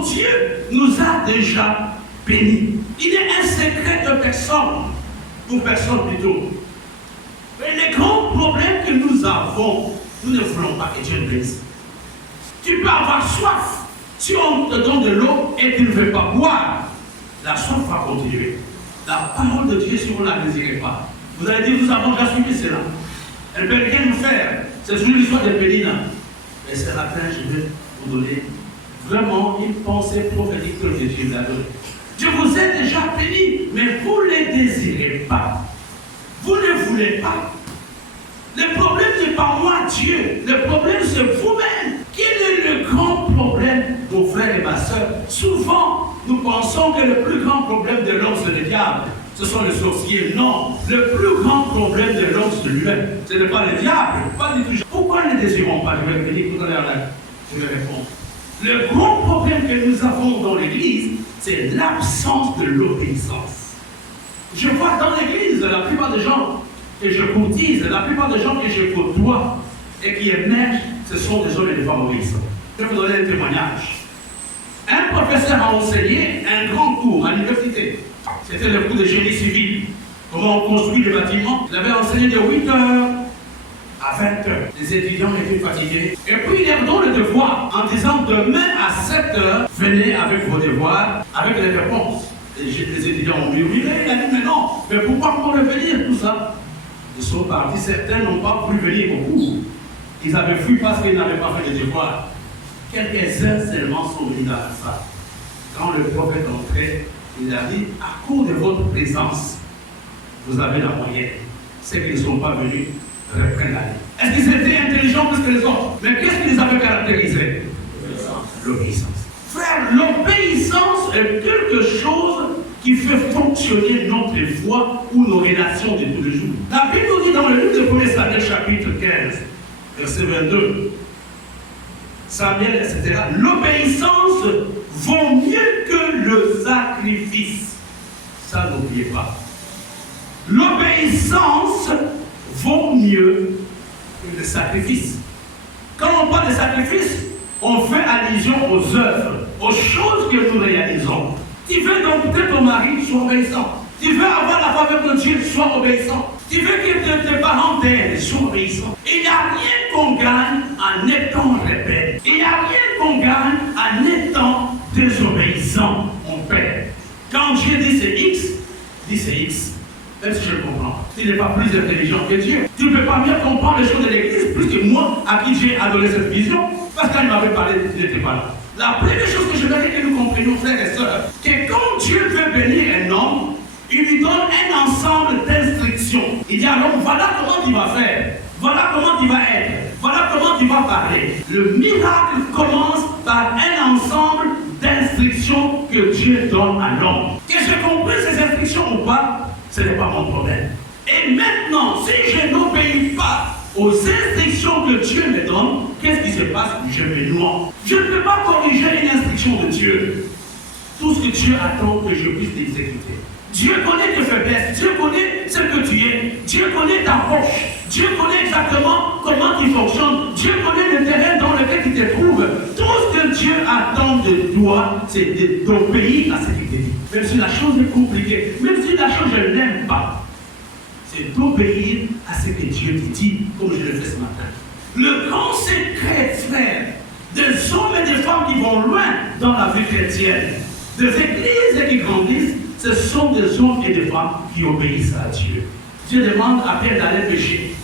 Donc Dieu nous a déjà bénis. Il est un secret de personne, pour personne plutôt. Mais les grands problèmes que nous avons, nous ne voulons pas que Dieu nous bénisse. Tu peux avoir soif. Si on te donne de l'eau et tu ne veux pas boire, la soif va continuer. La parole de Dieu, si vous ne la désirez pas, vous allez dire, nous avons déjà suivi cela. Elle ne peut rien nous faire. C'est toujours l'histoire de Pénina. Mais ce matin, je vais vous donner vraiment une pensée prophétique que Dieu vous a donnée. Dieu vous a déjà béni, mais vous ne les désirez pas. Vous ne voulez pas. Le problème n'est pas moi, Dieu. Le problème, c'est vous-même. Quel est le grand problème, mon frère et ma soeur? Souvent, nous pensons que le plus grand problème de l'homme, c'est le diable. Ce sont les sorciers. Non. Le plus grand problème de l'homme, c'est lui-même. Ce n'est pas le diable. Pas du tout. Pourquoi ne désirons pas? Je vais vous dire tout à l'heure. Je vais répondre. Le grand problème que nous avons dans l'Église, c'est l'absence de l'obéissance. Je vois dans l'Église, la plupart des gens que je courtise, la plupart des gens que je côtoie et qui émergent, ce sont des hommes et des femmes obéissants. Je vais vous donner un témoignage. Un professeur a enseigné un grand cours à l'université. C'était le cours de génie civil. Comment on construit les bâtiments. Il avait enseigné de 8h à 20h. Les étudiants étaient fatigués. Et puis il leur donne le devoir en disant demain à 7h, venez avec vos devoirs, avec les réponses. Les étudiants ont murmuré, il a dit mais non, mais pourquoi on veut venir tout ça? Ils sont partis, certains n'ont pas voulu venir au cours. Ils avaient fui parce qu'ils n'avaient pas fait les devoirs. Quelques-uns seulement sont venus dans la salle. Quand le prophète entrait, il a dit, à cause de votre présence, vous avez la moyenne. Ceux qui ne sont pas venus reprennent la ligne. Est-ce qu'ils étaient intelligents plus que les autres? Mais qu'est-ce qui les avait caractérisés? L'obéissance. Frère, l'obéissance est quelque chose qui fait fonctionner notre foi ou nos relations de tous les jours. La Bible nous dit dans le livre de 1 Samuel chapitre 15, verset 22, Samuel, etc. L'obéissance vaut mieux que le sacrifice. Ça, n'oubliez pas. L'obéissance vaut mieux que le sacrifice. Quand on parle de sacrifice, on fait allusion aux œuvres, aux choses que nous réalisons. Tu veux donc que ton mari soit obéissant. Tu veux avoir la faveur de Dieu, sois obéissant. Tu veux que tes parents t'aident, sois obéissant. Il n'y a rien qu'on gagne en étant rebelle. Il n'y a rien qu'on gagne en étant désobéissant, mon père. Quand Dieu dit c'est X, dis c'est X. Même si je le comprends. Tu n'es pas plus intelligent que Dieu. Tu ne peux pas mieux comprendre les choses de l'Église plus que moi, à qui j'ai donné cette vision. Parce qu'il m'avait parlé, il n'était pas là. La première chose que je veux dire que nous comprenions, frères et sœurs, que quand Dieu veut bénir un homme, il lui donne un ensemble d'instructions. Il dit à l'homme, voilà comment il va faire, voilà comment il va être, voilà comment il va parler. Le miracle commence par un ensemble d'instructions que Dieu donne à l'homme. Que j'ai compris ces instructions ou pas, ce n'est pas mon problème. Et maintenant, si je n'obéis pas aux instructions que Dieu me donne, qu'est-ce qui se passe? Je me noie. Je ne peux pas corriger une instruction de Dieu. Tout ce que Dieu attend que je puisse l'exécuter. Dieu connaît tes faiblesses, Dieu connaît ce que tu es, Dieu connaît ta poche, Dieu connaît exactement comment tu fonctionnes, Dieu connaît le terrain dans lequel tu te trouves. Tout ce que Dieu attend de toi, c'est d'obéir à ce qu'il te dit. Même si la chose est compliquée, même si la chose je n'aime pas, c'est d'obéir à ce que Dieu te dit, comme je le fais ce matin. Le grand secret, frère, des hommes et des femmes qui vont loin dans la vie chrétienne, des églises qui grandissent, ce sont des hommes et des femmes qui obéissent à Dieu. Dieu demande à Pierre d'aller pêcher.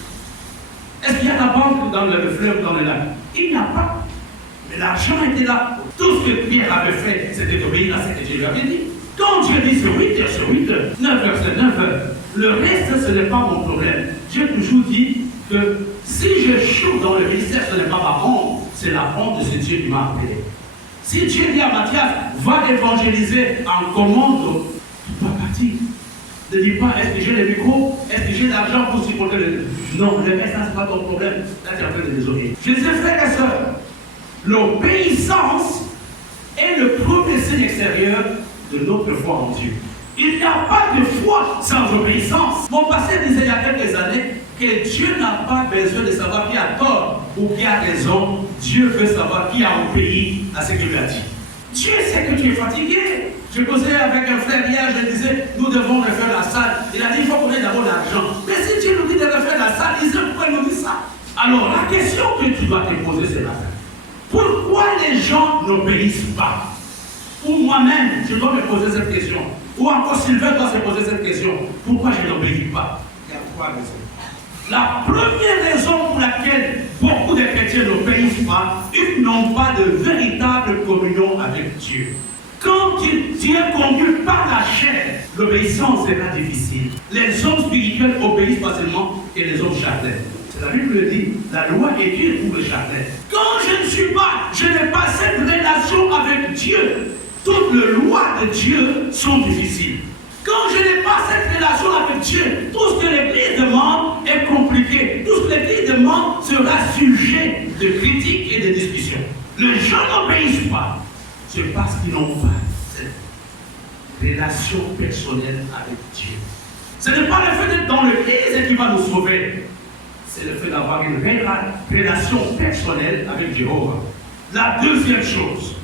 Est-ce qu'il y a la banque dans le fleuve, dans le lac? Il n'y a pas. Mais l'argent était là. Tout ce que Pierre avait fait, c'était d'obéir à ce que Dieu lui avait dit. Quand Dieu dit c'est 8 heures, c'est 8 heures. 9 heures, c'est 9 heures. Le reste, ce n'est pas mon problème. Dieu toujours dit que si j'échoue dans le ministère, ce n'est pas ma honte, c'est la honte de ce Dieu qui m'a appelé. Si Dieu dit à Matthias, va évangéliser en commande, tu dois partir. Ne dis pas, est-ce que j'ai le micro? Est-ce que j'ai l'argent pour supporter le... Non, le reste, ce n'est pas ton problème. Là, tu es en train de désobéir. Je sais, frères et sœurs, l'obéissance est le premier signe extérieur de notre foi en Dieu. Il n'y a pas de foi sans obéissance. Mon pasteur disait il y a quelques années que Dieu n'a pas besoin de savoir qui a tort ou qui a raison. Dieu veut savoir qui a obéi à ce qu'il lui a dit. Dieu sait que tu es fatigué. Je causais avec un frère hier, je disais, nous devons refaire la salle. Il a dit, il faut qu'on ait d'abord l'argent. Mais si Dieu nous dit de refaire la salle, il sait pourquoi il nous dit ça. Alors, la question que tu dois te poser, c'est laquelle? Pourquoi les gens n'obéissent pas? Ou moi-même, je dois me poser cette question. Ou encore Sylvain doit se poser cette question. Pourquoi je n'obéis pas? Il y a trois raisons. La première raison pour laquelle beaucoup de chrétiens n'obéissent pas, ils n'ont pas de véritable communion avec Dieu. Quand tu es conduit par la chair, l'obéissance sera difficile. Les hommes spirituels obéissent facilement que les hommes charnels. La Bible le dit, la loi est dure pour le charnel. Quand je n'ai pas cette relation avec Dieu, toutes les lois de Dieu sont difficiles. Quand je n'ai pas cette relation avec Dieu, tout ce que l'Église demande est compliqué. Tout ce que l'Église demande sera sujet de critiques et de discussions. Les gens n'obéissent pas. C'est parce qu'ils n'ont pas cette relation personnelle avec Dieu. Ce n'est pas le fait d'être dans l'Église qui va nous sauver. C'est le fait d'avoir une relation personnelle avec Jéhovah. La deuxième chose,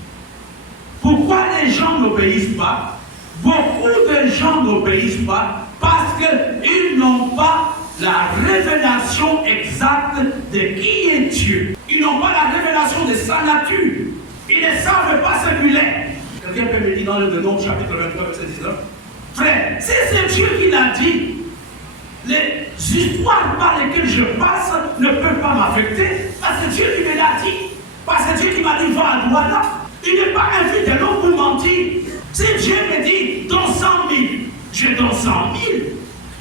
pourquoi les gens n'obéissent pas? Beaucoup de gens n'obéissent pas parce qu'ils n'ont pas la révélation exacte de qui est Dieu. Ils n'ont pas la révélation de sa nature. Ils ne savent pas ce qu'il est. Quelqu'un peut me dire dans le Nombre chapitre 23, verset 19. Frère, si c'est Dieu qui l'a dit, les histoires par lesquelles je passe ne peuvent pas m'affecter parce que Dieu qui me l'a dit. Parce que Dieu qui m'a dit va à Douala. Il n'est pas invité l'homme pour mentir. Si Dieu me dit donne 100 000, je donne 100 000.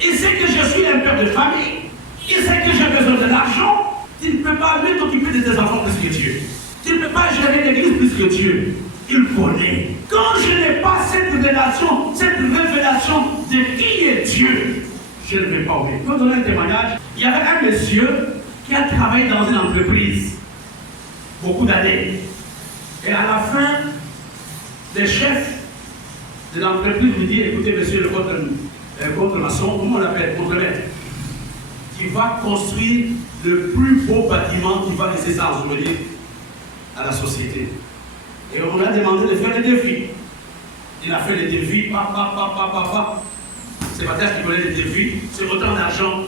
Il sait que je suis un père de famille. Il sait que j'ai besoin de l'argent. Tu ne peux pas même t'occuper de tes enfants plus que Dieu. Tu ne peux pas gérer l'église plus que Dieu. Il connaît. Quand je n'ai pas cette relation, cette révélation de qui est Dieu, je ne vais pas oublier. Pour donner un témoignage, il y avait un monsieur qui a travaillé dans une entreprise beaucoup d'années. Et à la fin, le chef de l'entreprise lui dit, écoutez monsieur le contre-maçon, comment on l'appelle, contre-maître, qui va construire le plus beau bâtiment qui va laisser ça ensoleiller à la société. Et on a demandé de faire les défis. Il a fait les défis, c'est Mathias qui connaît les défis, c'est autant d'argent.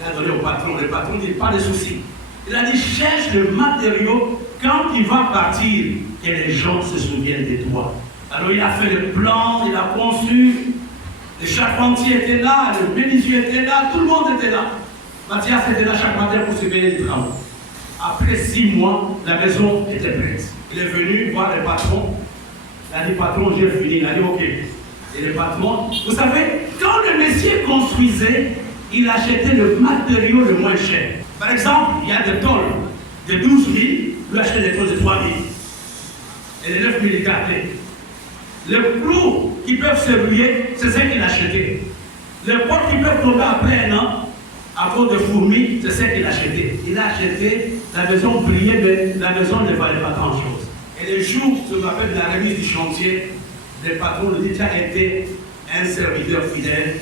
Il a donné au patron. Le patron dit pas de soucis. Il a dit cherche le matériau quand il va partir, que les gens se souviennent de toi. Alors il a fait le plan, il a conçu, le charpentier était là, le menuisier était là, tout le monde était là. Mathias était là chaque matin pour surveiller les travaux. Après 6 mois, la maison était prête. Il est venu voir le patron. Il a dit patron, j'ai fini. Il a dit ok. Et le patron, vous savez, quand le monsieur construisait, il achetait le matériau le moins cher. Par exemple, il y a des tôles de 12 000, lui achetait des tôles de 3 000. Et les 9 000, il gardait. Les clous qui peuvent se rouiller, c'est ce qu'il achetait. Les portes qui peuvent tomber après un an, à cause de fourmis, c'est ce qu'il achetait. Il a acheté, la maison brillait, mais la maison ne valait pas grand-chose. Et le jour, je me rappelle de la remise du chantier, le patron lui dit, tu as été un serviteur fidèle,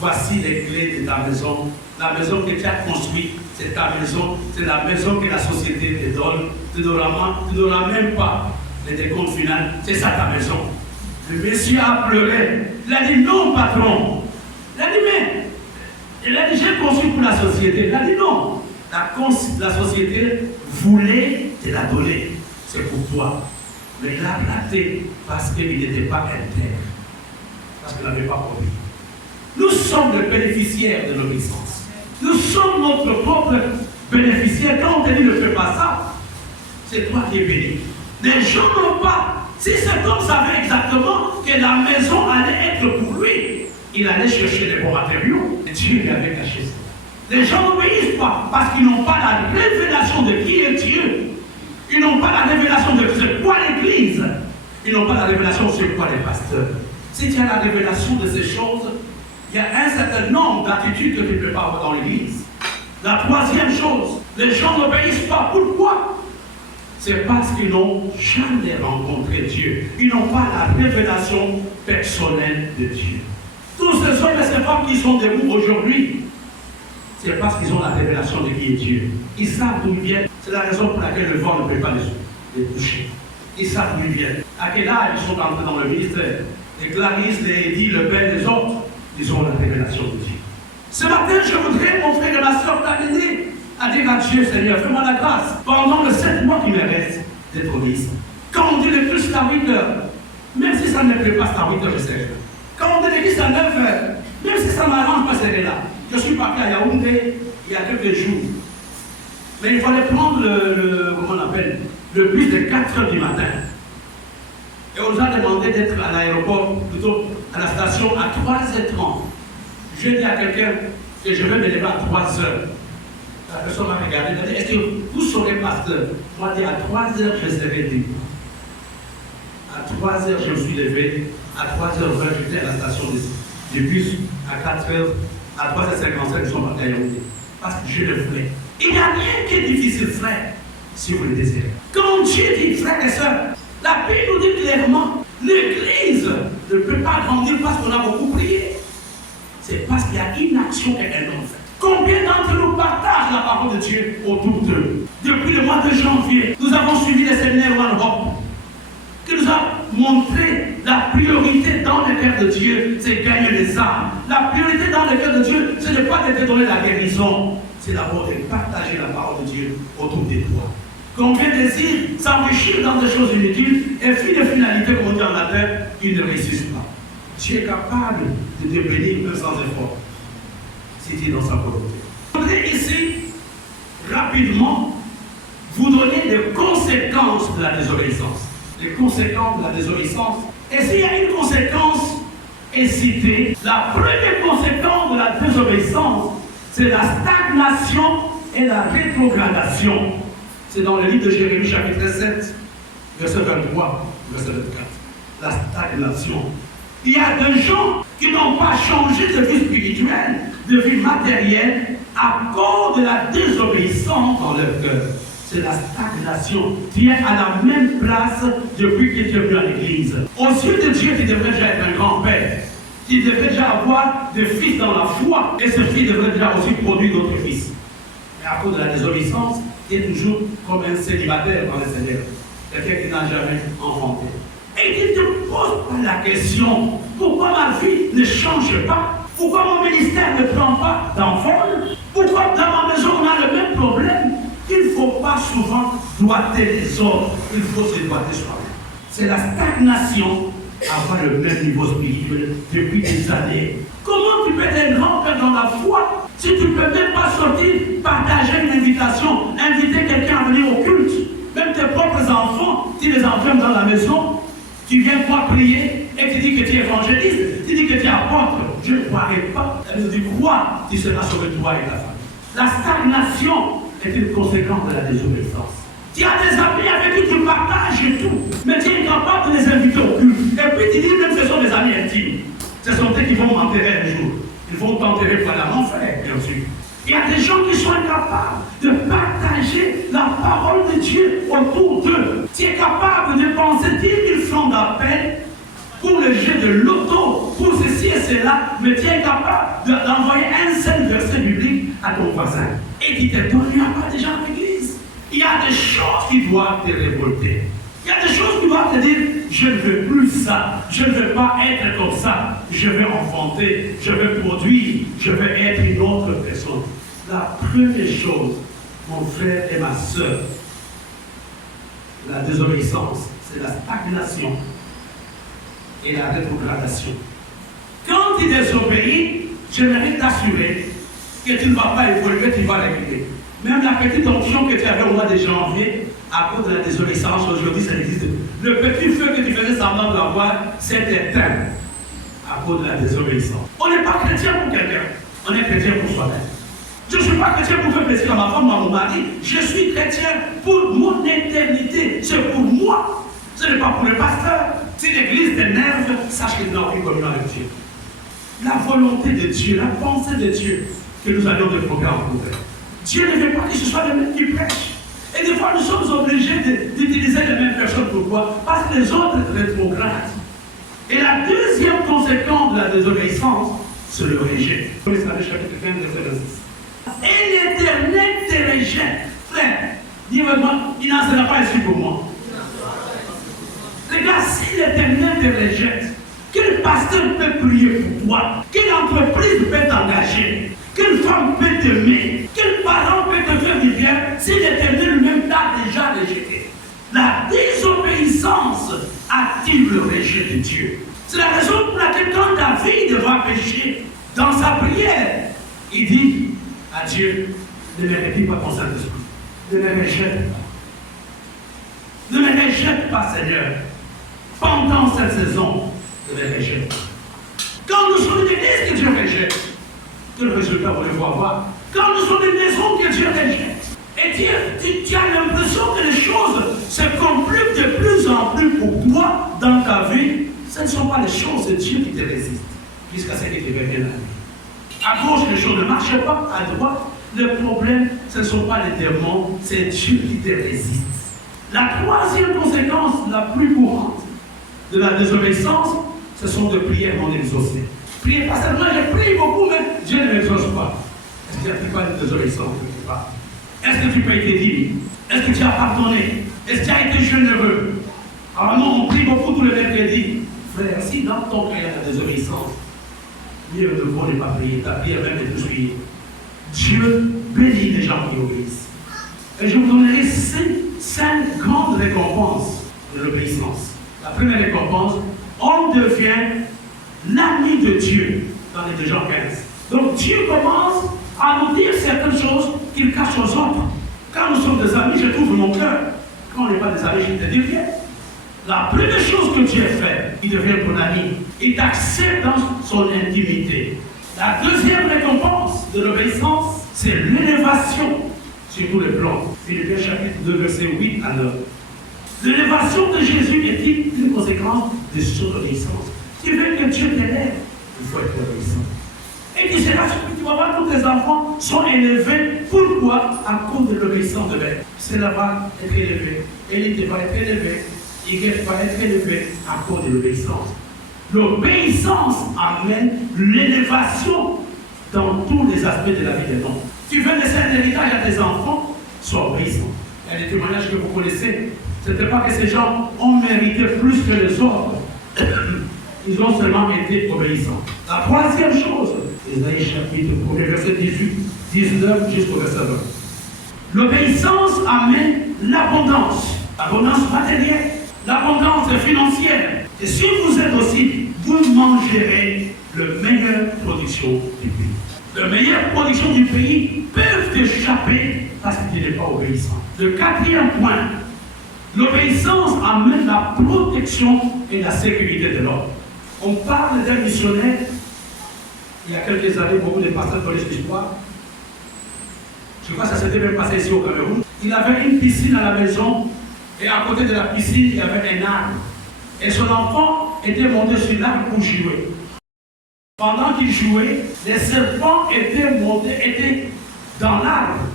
voici les clés de ta maison. La maison que tu as construite, c'est ta maison, c'est la maison que la société te donne. Tu n'auras même pas le décompte final, c'est ça ta maison. Le monsieur a pleuré. Il a dit non, patron. Il a dit mais, il a dit j'ai construit pour la société. Il a dit non. La société voulait te la donner. C'est pour toi. Mais il a raté parce qu'il n'était pas intègre. Parce qu'il n'avait pas compris. Nous sommes les bénéficiaires de l'obéissance. Nous sommes notre propre bénéficiaire. Quand on te dit ne fais pas ça, c'est toi qui es béni. Les gens n'ont pas. Si cet homme savait exactement que la maison allait être pour lui, il allait chercher les bons matériaux. Et Dieu lui avait caché ça. Les gens n'obéissent pas parce qu'ils n'ont pas la révélation de qui est Dieu. Ils n'ont pas la révélation de ce quoi l'Église. Ils n'ont pas la révélation de ce quoi les pasteurs. Si tu as la révélation de ces choses, il y a un certain nombre d'attitudes que tu ne peux pas avoir dans l'Église. La troisième chose, les gens n'obéissent pas. Pourquoi? C'est parce qu'ils n'ont jamais rencontré Dieu. Ils n'ont pas la révélation personnelle de Dieu. Tous ces hommes et ces femmes qui sont debout aujourd'hui, c'est parce qu'ils ont la révélation de qui est Dieu. Ils savent d'où ils viennent. C'est la raison pour laquelle le vent ne peut pas les toucher. Ils savent d'où ils viennent. À quel âge ils sont entrés dans le ministère? Les Clarisse, les Eddy, le Pen, les autres, ils ont la révélation de Dieu. Ce matin, je voudrais, mon frère et ma soeur, t'amener à dire à Dieu, Seigneur, fais-moi la grâce, pendant les 7 mois qui me restent, d'être obéissant. Quand on dit le plus, c'est à 8 heures. Même si ça ne me plaît pas, c'est à 8 heures, je serai là. Quand on dit l'église à 9 heures, même si ça ne m'arrange pas, je serai là. Je suis parti à Yaoundé il y a quelques jours. Mais il fallait prendre comment on appelle, le bus de 4 heures du matin. Et on nous a demandé d'être à l'aéroport, plutôt à la station, à 3h30. Je dis à quelqu'un que je vais me lever à 3h. La personne m'a regardé, elle m'a dit, est-ce que vous serez pasteur? Moi, je dis, à 3h, je serai libre. À 3h, je me suis levé. À 3h20, j'étais à la station du bus. À 4h, à 3h55, ils sont partis à Yaoundé. Parce que je le voulais. Il n'y a rien qui est difficile, frère, si vous le désirez. Quand Dieu dit, frères et sœurs, la Bible nous dit clairement, l'Église ne peut pas grandir parce qu'on a beaucoup prié. C'est parce qu'il y a une action qu'elle a fait. Combien d'entre nous partagent la parole de Dieu autour d'eux? Depuis le mois de janvier, nous avons suivi les séminaires One Hope, qui nous a montré la priorité dans le cœur de Dieu, c'est gagner les âmes. La priorité dans le cœur de Dieu, c'est de ne pas te donner la guérison, c'est d'abord de partager la parole de Dieu autour de toi. Combien désirent s'enrichir dans des choses inutiles et finalité, comme on dit en latin, ils ne réussissent pas. Dieu est capable de te bénir même sans effort, si tu es dans sa volonté. Je voudrais ici, rapidement, vous donner les conséquences de la désobéissance. Les conséquences de la désobéissance. Et s'il y a une conséquence est citée, la première conséquence de la désobéissance, c'est la stagnation et la rétrogradation. C'est dans le livre de Jérémie, chapitre 7, verset 23, verset 24. La stagnation. Il y a des gens qui n'ont pas changé de vie spirituelle, de vie matérielle, à cause de la désobéissance dans leur cœur. C'est la stagnation. Tu es à la même place depuis que tu es venu à l'église. Aux yeux de Dieu, tu devrais déjà être un grand-père. Tu devrais déjà avoir des fils dans la foi. Et ce fils devrait déjà aussi produire d'autres fils. Mais à cause de la désobéissance, tu es toujours comme un célibataire dans le Seigneur. Quelqu'un qui n'a jamais enfanté. Et tu te poses la question, pourquoi ma vie ne change pas? Pourquoi mon ministère ne prend pas d'envol? Pourquoi dans ma maison on a le même problème? Il ne faut pas souvent doiter les autres, il faut se doiter soi-même. C'est la stagnation, avoir le même niveau spirituel depuis des années. Comment tu peux être un grand-père dans la foi si tu ne peux même pas sortir, partager une invitation, inviter quelqu'un à venir au culte? Même tes propres enfants, tu les enfermes dans la maison, tu viens pas prier et tu dis que tu es évangéliste, tu dis que tu es apôtre. Je ne croirais pas. Elle nous dit, crois, tu seras sauvé toi et ta famille. La stagnation est une conséquence de la désobéissance. Tu as des amis avec qui tu partages tout, mais tu es incapable de les inviter au culte. Et puis tu dis même que ce sont des amis intimes. Ce sont eux qui vont m'enterrer un jour. Ils vont t'enterrer par la frère, bien sûr. Il y a des gens qui sont incapables de partager la parole de Dieu autour d'eux. Tu es capable de penser 10 000 francs d'appel pour le jeu de l'auto, pour ceci et cela, mais tu es capable d'envoyer un seul verset biblique à ton voisin. Et tu te donnes, il n'y a pas de gens à l'église. Il y a des choses qui doivent te révolter. Il y a des choses qui doivent te dire, je ne veux plus ça, je ne veux pas être comme ça, je vais enfanter, je vais produire, je vais être une autre personne. La première chose, mon frère et ma soeur, la désobéissance, c'est la stagnation et la rétrogradation. Quand tu désobéis, j'aimerais t'assurer que tu ne vas pas évoluer, tu vas réguler. Même la petite onction que tu avais au mois de janvier, à cause de la désobéissance, aujourd'hui ça existe. Le petit feu que tu faisais semblant d'avoir s'est éteint à cause de la désobéissance. On n'est pas chrétien pour quelqu'un, on est chrétien pour soi-même. Je ne suis pas chrétien pour faire plaisir à ma femme ou à mon mari. Je suis chrétien pour mon éternité. C'est pour moi. Ce n'est pas pour le pasteur. Si l'église t'énerve, sache que tu n'as aucune communion avec Dieu. La volonté de Dieu, la pensée de Dieu que nous allons développer en cours. Dieu ne veut pas que ce soit les mêmes qui prêchent. Et des fois, nous sommes obligés d'utiliser les mêmes personnes. Pourquoi? Parce que les autres rétrogradent. Et la deuxième conséquence de la désobéissance, c'est le rejet. Chapitre 15, verset 26. Et l'Éternel te rejette. Frère, dis-moi, il n'en sera pas ici pour moi. Les gars, l'Éternel te rejette, quel pasteur peut prier pour toi? Quelle entreprise peut t'engager? Quelle femme peut t'aimer? Quel parent peut te faire du bien si l'Éternel lui-même t'a déjà rejeté? La désobéissance active le rejet de Dieu. C'est la raison pour laquelle quand David va pécher dans sa prière, il dit à Dieu, ne me répite pas ton Saint-Esprit, ne me rejette pas. Ne me rejette pas, Seigneur. Pendant cette saison, ne me rejette pas. Quand nous sommes une église que Dieu rejette, quel résultat voulez-vous avoir? Quand nous sommes une maison que Dieu rejette, et tu as l'impression que les choses se compliquent de plus en plus pour toi dans ta vie, ce ne sont pas les choses de Dieu qui te résistent, jusqu'à ce que tu deviennes la vie. À gauche, les choses ne marchent pas, à droite, le problème, ce ne sont pas les démons, c'est Dieu qui te résiste. La troisième conséquence la plus courante de la désobéissance, ce sont des prières non exaucées. Priez pas seulement, je prie beaucoup, mais Dieu ne m'exauce pas. Est-ce qu'il n'y a pas de désobéissance quelque part? Est-ce que tu peux être dit? Est-ce que tu as pardonné? Est-ce que tu as été généreux? Ah non, on prie beaucoup tous les mercredis. Frère, si dans ton cœur il y a la désobéissance, mieux ne vaut ne pas prier. Ta prière même est souillée. Dieu bénit les gens qui obéissent. Et je vous donnerai 5 grandes récompenses de l'obéissance. La première récompense, on devient l'ami de Dieu dans les 2 Jean 15. Donc Dieu commence à nous dire certaines choses qu'il cache aux autres. Quand nous sommes des amis, je trouve mon cœur. Quand on n'est pas des amis, je te dis rien. La première chose que Dieu fait, il devient ton ami. Il t'accepte dans son intimité. La deuxième récompense de l'obéissance, c'est l'élévation sur tous les plans. Philippiens chapitre 2, verset 8 à 9. L'élévation de Jésus est une conséquence de son obéissance. Tu veux que Dieu t'élève, il faut être obéissant. Et tu seras surpris, tu vas voir tous tes enfants sont élevés. Pourquoi? À cause de l'obéissance de l'être. C'est là-bas être élevé. Élite va être élevé. Igel va être élevé à cause de l'obéissance. L'obéissance amène l'élévation dans tous les aspects de la vie des hommes. Tu veux laisser un héritage à tes enfants, sois obéissant. Il y a des témoignages que vous connaissez. Ce n'était pas que ces gens ont mérité plus que les autres. Ils ont seulement été obéissants. La troisième chose, Ésaïe chapitre 1, verset 18, 19 jusqu'au verset 20. L'obéissance amène l'abondance. L'abondance matérielle, l'abondance financière. Et si vous êtes aussi, vous mangerez la meilleure production du pays. La meilleure production du pays peuvent échapper parce qu'il n'est pas obéissant. Le quatrième point, l'obéissance amène la protection et la sécurité de l'homme. On parle d'un missionnaire, il y a quelques années, beaucoup de pasteurs connaissent l'histoire. Je crois que ça s'était même passé ici au Cameroun. Il avait une piscine à la maison, et à côté de la piscine, il y avait un arbre. Et son enfant était monté sur l'arbre pour jouer. Pendant qu'il jouait, les serpents étaient montés, étaient dans l'arbre,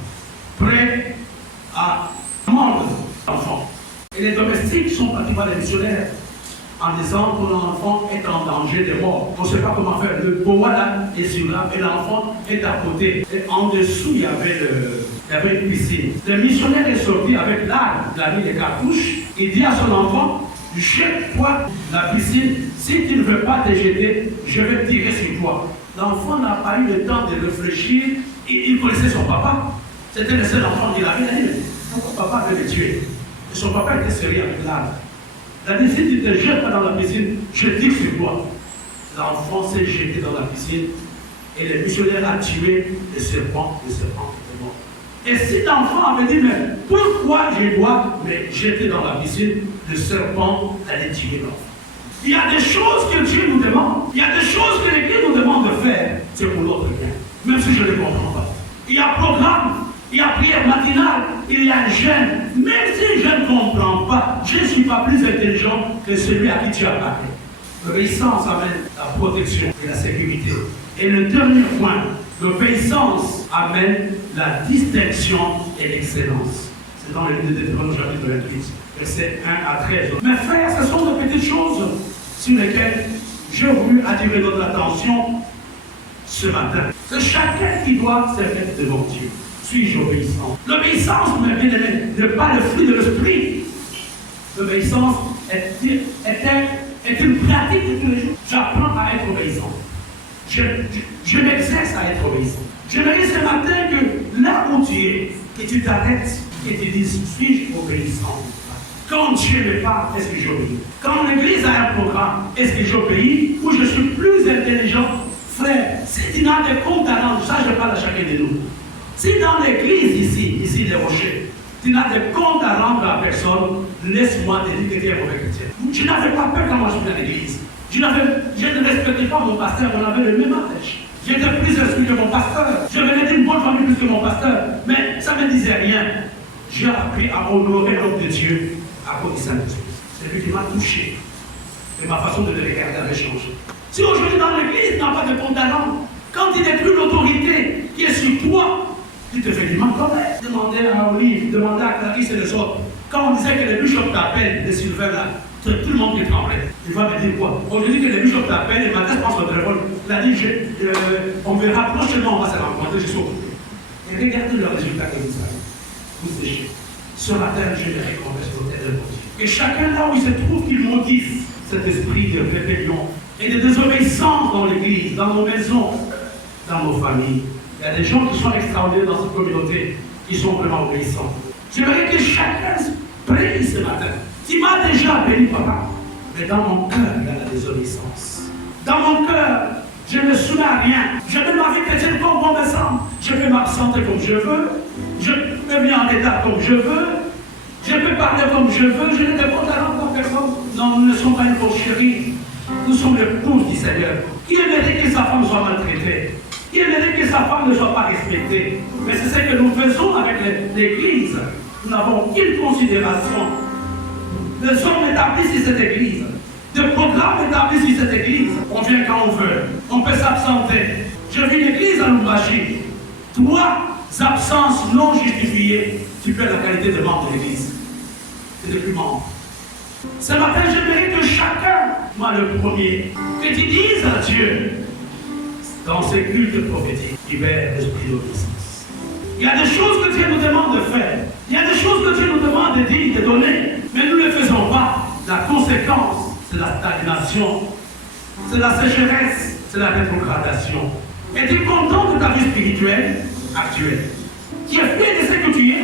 prêts à mordre l'enfant. Et les domestiques sont partis voir les missionnaires en disant que l'enfant est en danger de mort. On ne sait pas comment faire. Le boa là est sur l'arbre et l'enfant est à côté. Et en dessous, il y avait une piscine. Le missionnaire est sorti avec l'arbre, il a mis des cartouches. Il dit à son enfant, jette-toi la piscine. Si tu ne veux pas te jeter, je vais tirer sur toi. L'enfant n'a pas eu le temps de réfléchir. Il connaissait son papa. C'était le seul enfant qu'il avait. Il a dit, pourquoi papa veut le tuer? Et son papa était sérieux avec l'arbre. La décide, tu ne te jettes pas dans la piscine, je tire sur toi. L'enfant s'est jeté dans la piscine et le missionnaire a tué le serpent était mort. Et si l'enfant avait dit, mais pourquoi je dois me jeter dans la piscine, le serpent allait tuer l'enfant. Il y a des choses que Dieu nous demande, il y a des choses que l'Église nous demande de faire, c'est pour notre bien, même si je ne les comprends pas. Il y a programme, il y a prière matinale, il y a jeûne. Même si je ne comprends pas, je ne suis pas plus intelligent que celui à qui tu as parlé. L'obéissance amène la protection et la sécurité. Et le dernier point, l'obéissance amène la distinction et l'excellence. C'est dans le livre de Deutéronome chapitre 28, versets 1 à 13. Mes frères, ce sont de petites choses sur lesquelles j'ai voulu attirer notre attention ce matin. C'est chacun qui doit se mettre devant Dieu. Suis-je obéissant? L'obéissance, mes bien-aimés, n'est pas le fruit de l'esprit. L'obéissance est une pratique de tous les jours. J'apprends à être obéissant. Je m'exerce à être obéissant. J'aimerais ce matin que là où tu es, que tu t'arrêtes et te dises, suis-je obéissant? Quand Dieu me parle, est-ce que j'obéis? Quand l'Église a un programme, est-ce que j'obéis ou je suis plus intelligent? Frère, si tu n'as des comptes à rendre, ça je parle à chacun de nous. Si dans l'Église ici les rochers, tu n'as des comptes à rendre à personne, laisse-moi te dire que tu es un mauvais chrétien. Je n'avais pas peur quand moi je suis dans l'Église. Je ne respectais pas mon pasteur, on avait le même âge. J'étais plus instruit que mon pasteur. Je venais d'une bonne famille plus que mon pasteur. Mais ça ne me disait rien. J'ai appris à honorer l'homme de Dieu à cause du Saint-Esprit. C'est lui qui m'a touché. Et ma façon de le regarder avait changé. Si aujourd'hui dans l'église, tu n'as pas de compte à rendre, quand il n'est plus l'autorité qui est sur toi, tu te fais du mal quand même. Demandez à Olive, demandez à Clarisse et les autres. Quand on disait que les bishops t'appellent, les Sylvain là, tout le monde qui tremblait. Il va me dire quoi? Aujourd'hui que les bishops t'appellent, et matin je pense au téléphone, il a dit, on verra prochainement, on va se rencontrer, je suis occupé. Et regardez le résultat que vous avez. Vous séchez. Ce matin, je les récompense au tel de mon Dieu. Et chacun là où il se trouve, qu'il modifie cet esprit de rébellion et de désobéissance dans l'église, dans nos maisons, dans nos familles. Il y a des gens qui sont extraordinaires dans cette communauté, qui sont vraiment obéissants. J'aimerais que chacun prie ce matin. Tu m'as déjà béni, papa, mais dans mon cœur, il y a la désobéissance. Dans mon cœur, je ne soumets à rien. Je mets ma vie chrétienne comme bon me semble. Je peux m'absenter comme je veux. Je peux venir en état comme je veux. Je peux parler comme je veux. Je ne dépends pas dans personne. Non, nous ne sommes pas une chérie. Nous sommes l'épouse du Seigneur. Qui aimerait que sa femme soit maltraitée? Qui aimerait que sa femme ne soit pas respectée? Mais c'est ce que nous faisons avec l'Église. Nous n'avons aucune considération. Les hommes établis sur cette Église. De programmes établis sur cette Église. On vient quand on veut. On peut s'absenter. Je vis l'Église à Lubumbashi. 3 absences non justifiées. Tu perds la qualité de membre de l'Église. C'est de plus membre. Ce matin, j'aimerais que chacun, moi le premier, que tu dises à Dieu, dans ces cultes prophétiques, libère l'esprit d'obéissance. Il y a des choses que Dieu nous demande de faire. Il y a des choses que Dieu nous demande de dire, de donner. Mais nous ne les faisons pas. La conséquence, c'est la stagnation, c'est la sécheresse, c'est la rétrogradation. Es-tu content de ta vie spirituelle actuelle? Tu es fier de ce que tu es?